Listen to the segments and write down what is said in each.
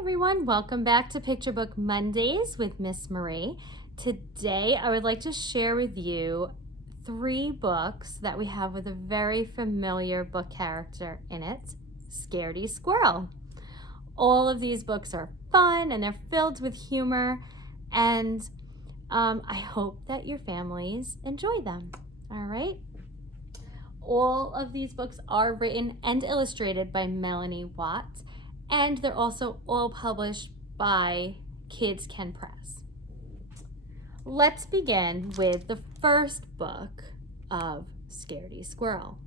everyone, welcome back to Picture Book Mondays with Miss Marie. Today I would like to share with you 3 books that we have with a very familiar book character in it, Scaredy Squirrel. All of these books are fun and they're filled with humor, and I hope that your families enjoy them. All right. All of these books are written and illustrated by Melanie Watt, and they're also all published by Kids Can Press. Let's begin with the first book of Scaredy Squirrel.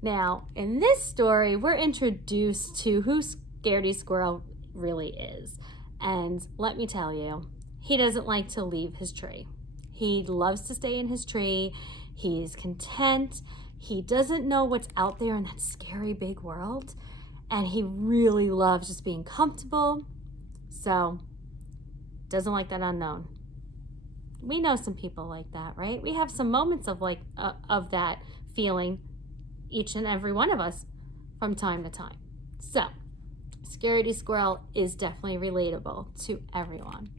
Now, in this story, we're introduced to who Scaredy Squirrel really is. And let me tell you, he doesn't like to leave his tree. He loves to stay in his tree. He's content. He doesn't know what's out there in that scary big world. And he really loves just being comfortable. So, doesn't like that unknown. We know some people like that, right? We have some moments of of that feeling, each and every one of us, from time to time. So, Scaredy Squirrel is definitely relatable to everyone.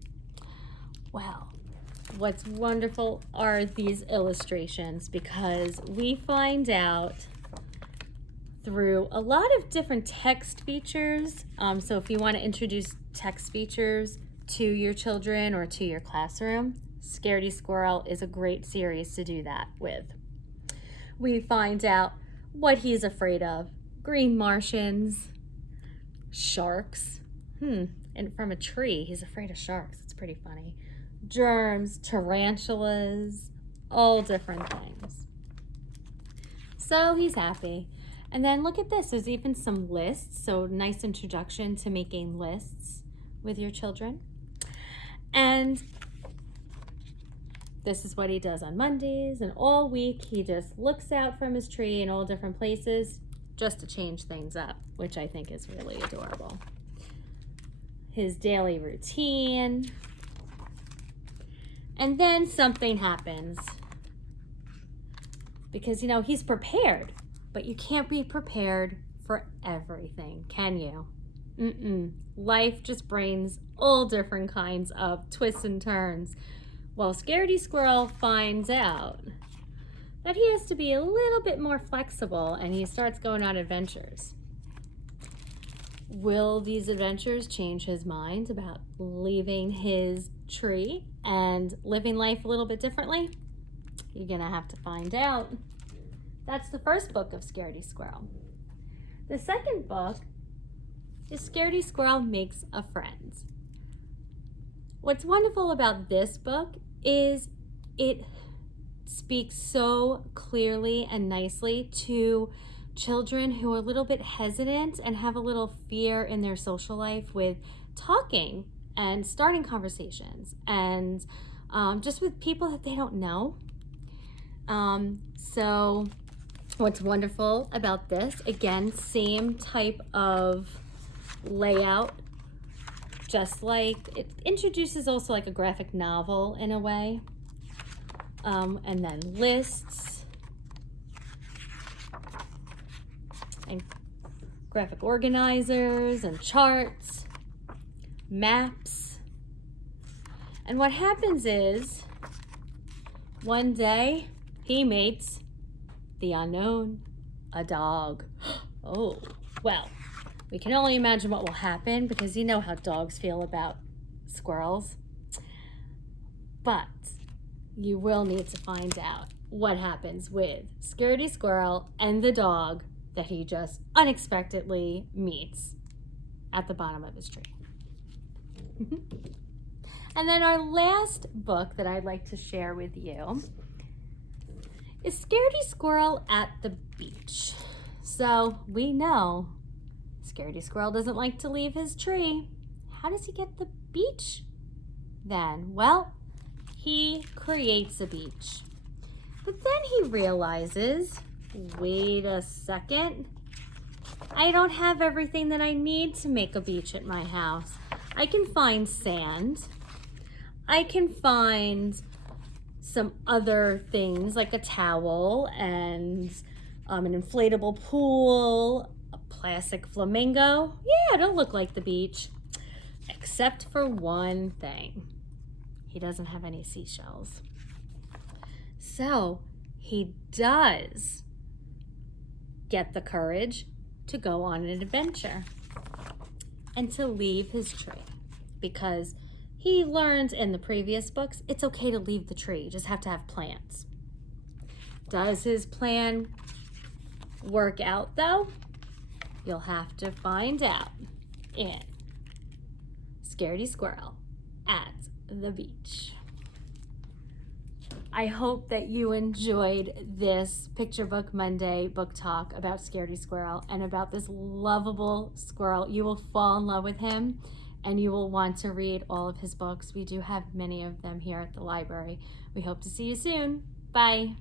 Well, what's wonderful are these illustrations, because we find out through a lot of different text features. So if you want to introduce text features to your children or to your classroom, Scaredy Squirrel is a great series to do that with. We find out what he's afraid of: green Martians, sharks, and from a tree, he's afraid of sharks. It's pretty funny. Germs, tarantulas, all different things. So he's happy. And then look at this, there's even some lists, so nice introduction to making lists with your children. And this is what he does on Mondays, and all week he just looks out from his tree in all different places just to change things up, which I think is really adorable. His daily routine. And then something happens. Because, he's prepared. But you can't be prepared for everything, can you? Life just brings all different kinds of twists and turns. Well, Scaredy Squirrel finds out that he has to be a little bit more flexible, and he starts going on adventures. Will these adventures change his mind about leaving his tree and living life a little bit differently? You're gonna have to find out. That's the first book of Scaredy Squirrel. The second book is Scaredy Squirrel Makes a Friend. What's wonderful about this book is it speaks so clearly and nicely to children who are a little bit hesitant and have a little fear in their social life with talking and starting conversations, and just with people that they don't know. So what's wonderful about this, again, same type of layout, just like it introduces also like a graphic novel in a way, and then lists and graphic organizers and charts, maps. And what happens is, one day he meets the unknown, a dog. Oh, well, we can only imagine what will happen, because you know how dogs feel about squirrels. But you will need to find out what happens with Scaredy Squirrel and the dog that he just unexpectedly meets at the bottom of his tree. And then our last book that I'd like to share with you is Scaredy Squirrel at the Beach. So we know Scaredy Squirrel doesn't like to leave his tree. How does he get the beach then? Well, he creates a beach. But then he realizes, wait a second, I don't have everything that I need to make a beach at my house. I can find sand. I can find some other things like a towel and an inflatable pool, a plastic flamingo. Yeah, it'll look like the beach. except for one thing. He doesn't have any seashells. So he does get the courage to go on an adventure and to leave his tree, because he learned in the previous books it's okay to leave the tree, you just have to have plans. Does his plan work out though? You'll have to find out in Scaredy Squirrel at the Beach. I hope that you enjoyed this Picture Book Monday book talk about Scaredy Squirrel and about this lovable squirrel. You will fall in love with him and you will want to read all of his books. We do have many of them here at the library. We hope to see you soon. Bye.